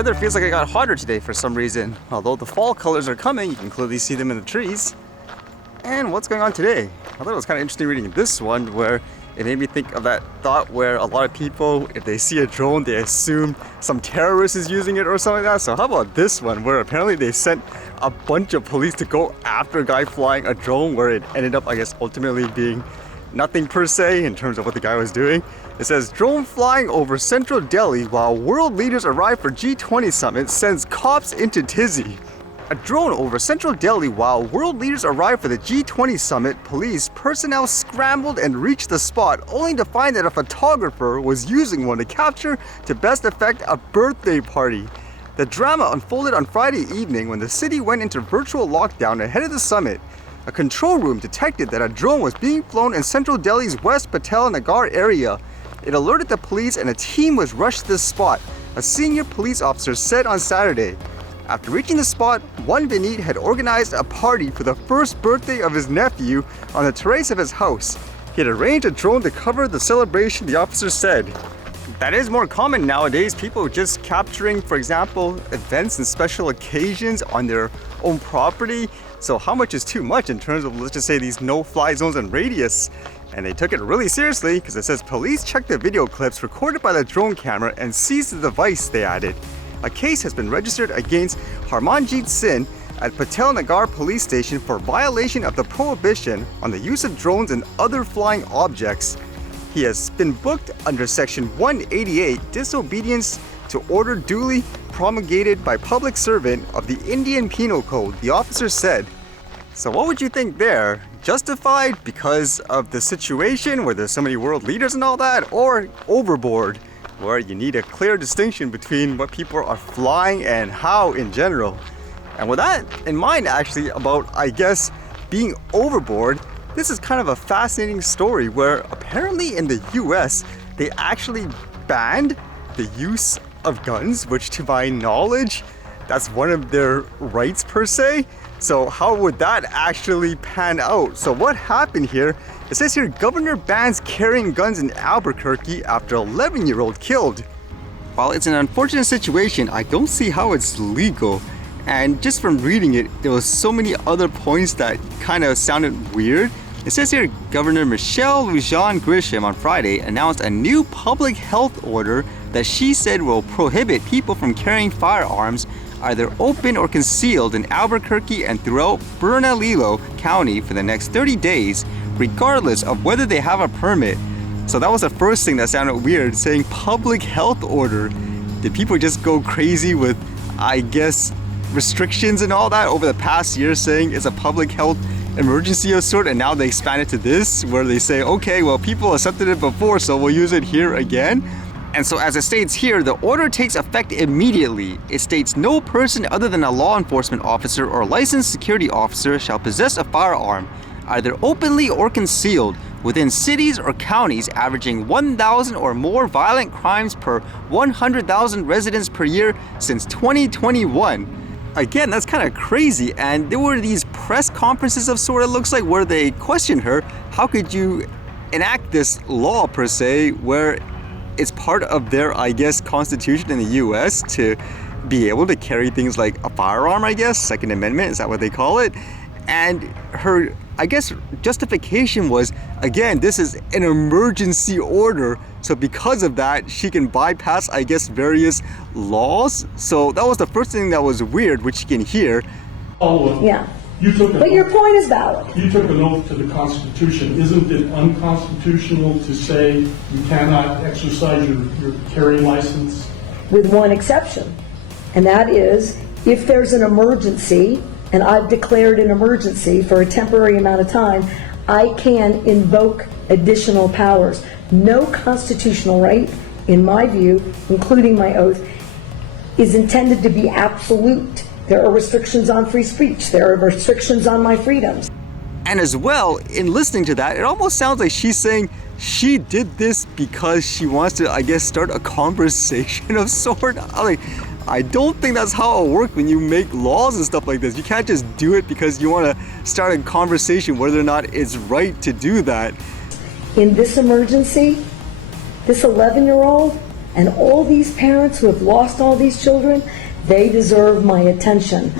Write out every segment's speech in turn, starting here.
weather feels like it got hotter today for some reason. Although the fall colors are coming, you can clearly see them in the trees. And what's going on today? I thought it was kind of interesting reading this one where it made me think of that thought where a lot of people, if they see a drone, they assume some terrorist is using it or something like that. So how about this one where apparently they sent a bunch of police to go after a guy flying a drone where it ended up, I guess, ultimately being nothing per se in terms of what the guy was doing. It says, drone flying over central Delhi while world leaders arrive for G20 summit sends cops into tizzy. A drone over central Delhi while world leaders arrive for the G20 summit, police personnel scrambled and reached the spot only to find that a photographer was using one to capture to best effect a birthday party. The drama unfolded on Friday evening when the city went into virtual lockdown ahead of the summit. A control room detected that a drone was being flown in central Delhi's West Patel Nagar area. It alerted the police and a team was rushed to the spot, a senior police officer said on Saturday. After reaching the spot, one Vineet had organized a party for the first birthday of his nephew on the terrace of his house. He had arranged a drone to cover the celebration, the officer said. That is more common nowadays, people just capturing, for example, events and special occasions on their own property. So how much is too much in terms of, let's just say, these no-fly zones and radius? And they took it really seriously because it says police checked the video clips recorded by the drone camera and seized the device, they added. A case has been registered against Harmanjeet Singh at Patel Nagar Police Station for violation of the prohibition on the use of drones and other flying objects. He has been booked under Section 188, disobedience to order duly promulgated by public servant of the Indian Penal Code, the officer said. So what would you think there? Justified because of the situation where there's so many world leaders and all that, or overboard, where you need a clear distinction between what people are flying and how in general? And with that in mind, actually, about, I guess, being overboard, this is kind of a fascinating story where apparently in the US, they actually banned the use of guns, which to my knowledge, that's one of their rights per se. So how would that actually pan out? So what happened here? It says here, governor bans carrying guns in Albuquerque after 11-year-old killed. While it's an unfortunate situation, I don't see how it's legal. And just from reading it, there was so many other points that kind of sounded weird. It says here, Governor Michelle Lujan Grisham on Friday announced a new public health order that she said will prohibit people from carrying firearms either open or concealed in Albuquerque and throughout Bernalillo County for the next 30 days, regardless of whether they have a permit. So that was the first thing that sounded weird, saying public health order. Did people just go crazy with, I guess, restrictions and all that over the past year, saying it's a public health emergency of sort, and now they expand it to this, where they say, okay, well, people accepted it before, so we'll use it here again? And so as it states here, the order takes effect immediately. It states no person other than a law enforcement officer or licensed security officer shall possess a firearm, either openly or concealed, within cities or counties averaging 1,000 or more violent crimes per 100,000 residents per year since 2021. Again, that's kind of crazy. And there were these press conferences of sort, it looks like, where they questioned her, how could you enact this law per se, where it's part of their, I guess, constitution in the US to be able to carry things like a firearm, I guess, Second Amendment, is that what they call it? And her, I guess, justification was, again, this is an emergency order, so because of that, she can bypass, I guess, various laws. So that was the first thing that was weird, which you can hear. Oh, Yeah. but your point is valid. You took an oath to the Constitution. Isn't it unconstitutional to say you cannot exercise your carry license? With one exception, and that is if there's an emergency, and I've declared an emergency for a temporary amount of time, I can invoke additional powers. No constitutional right, in my view, including my oath, is intended to be absolute. There are restrictions on free speech. There are restrictions on my freedoms. And as well, in listening to that, it almost sounds like she's saying she did this because she wants to, I guess, start a conversation of sort. I don't think that's how it works when you make laws and stuff like this. You can't just do it because you want to start a conversation whether or not it's right to do that. In this emergency, this 11-year-old And all these parents who have lost all these children, they deserve my attention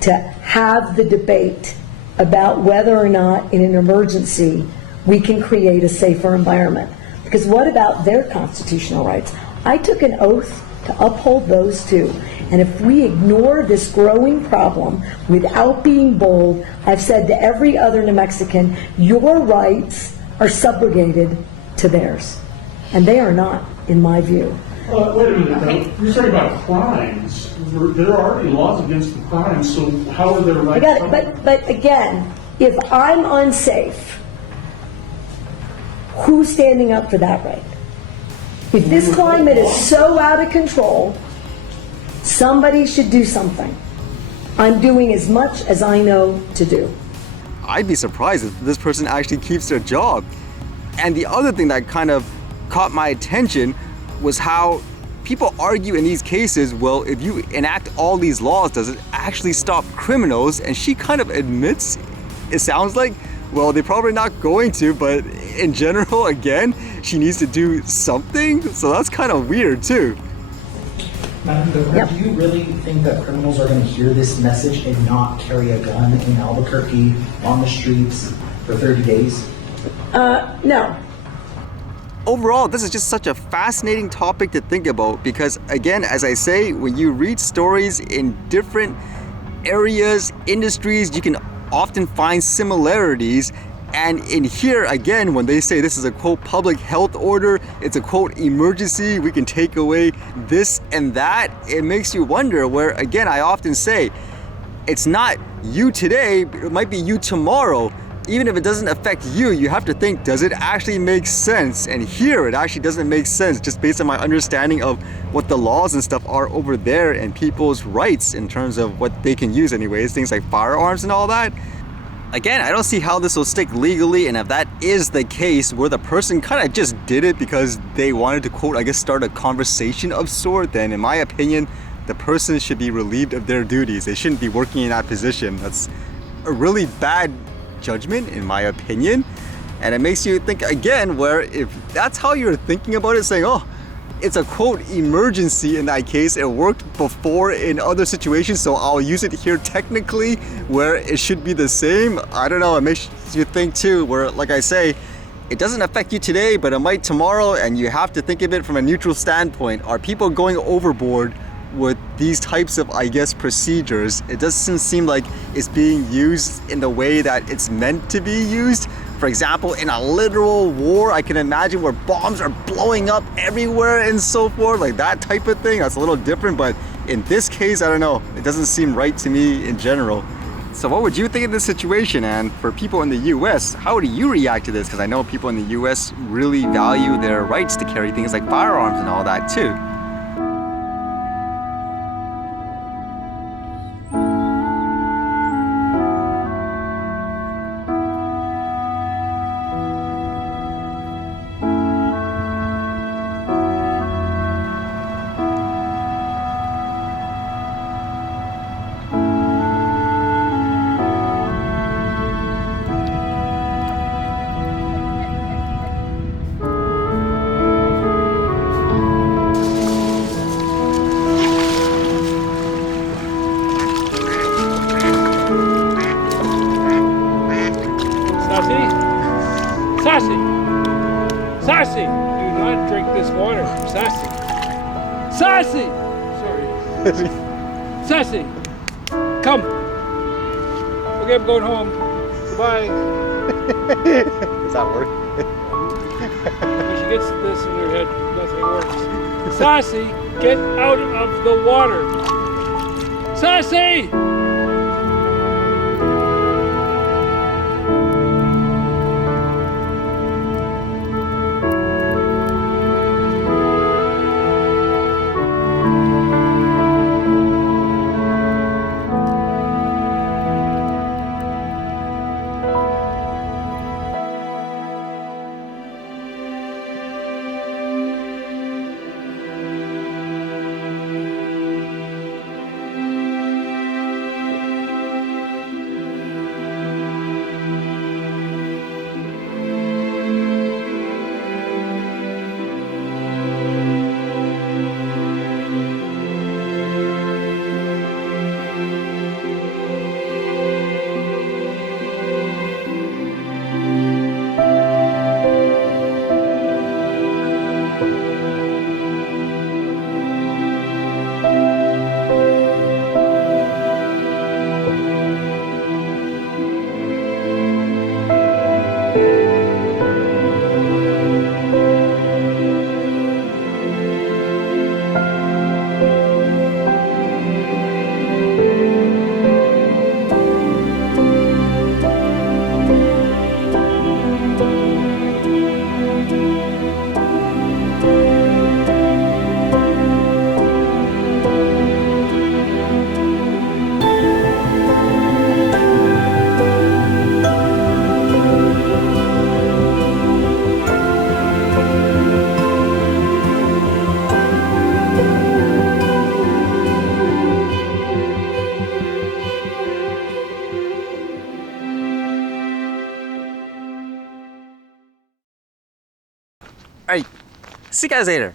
to have the debate about whether or not in an emergency we can create a safer environment. Because what about their constitutional rights? I took an oath to uphold those too. And if we ignore this growing problem without being bold, I've said to every other New Mexican, your rights are subrogated to theirs. And they are not, in my view. Wait a minute, though. You're talking about crimes. There are already laws against the crimes, so how are their rights? I got it, but again, if I'm unsafe, who's standing up for that right? If this climate is so out of control, somebody should do something. I'm doing as much as I know to do. I'd be surprised if this person actually keeps their job. And the other thing that kind of caught my attention was how people argue in these cases, well, if you enact all these laws, does it actually stop criminals? And she kind of admits, it sounds like, well, they're probably not going to, but in general, again, she needs to do something. So that's kind of weird too. Madam Governor, do you really think that criminals are going to hear this message and not carry a gun in Albuquerque on the streets for 30 days? No. Overall, this is just such a fascinating topic to think about because, again, as I say, when you read stories in different areas, industries, you can often find similarities. And in here, again, when they say this is a quote public health order, it's a quote emergency, we can take away this and that, it makes you wonder where, again, I often say, it's not you today, it might be you tomorrow. Even if it doesn't affect you, you have to think, does it actually make sense? And here, it actually doesn't make sense just based on my understanding of what the laws and stuff are over there and people's rights in terms of what they can use anyways, things like firearms and all that. Again, I don't see how this will stick legally, and if that is the case, where the person kind of just did it because they wanted to, quote, I guess, start a conversation of sort, then in my opinion, the person should be relieved of their duties. They shouldn't be working in that position. That's a really bad judgment, in my opinion. And it makes you think, again, where if that's how you're thinking about it, saying, oh, it's a quote emergency in that case, it worked before in other situations, so I'll use it here technically where it should be the same. I don't know, it makes you think too, where, like I say, it doesn't affect you today, but it might tomorrow, and you have to think of it from a neutral standpoint. Are people going overboard with these types of, I guess, procedures? It doesn't seem like it's being used in the way that it's meant to be used. For example, in a literal war, I can imagine where bombs are blowing up everywhere and so forth, like that type of thing. That's a little different, but in this case, I don't know. It doesn't seem right to me in general. So what would you think of this situation? And for people in the US, how do you react to this? Because I know people in the US really value their rights to carry things like firearms and all that too. Sassy! Do not drink this water. Sassy! Sassy! Sorry. Sassy! Come! Okay, I'm going home. Goodbye. Does that work? When she gets this in her head, nothing works. Sassy, get out of the water! Sassy! All right, see you guys later.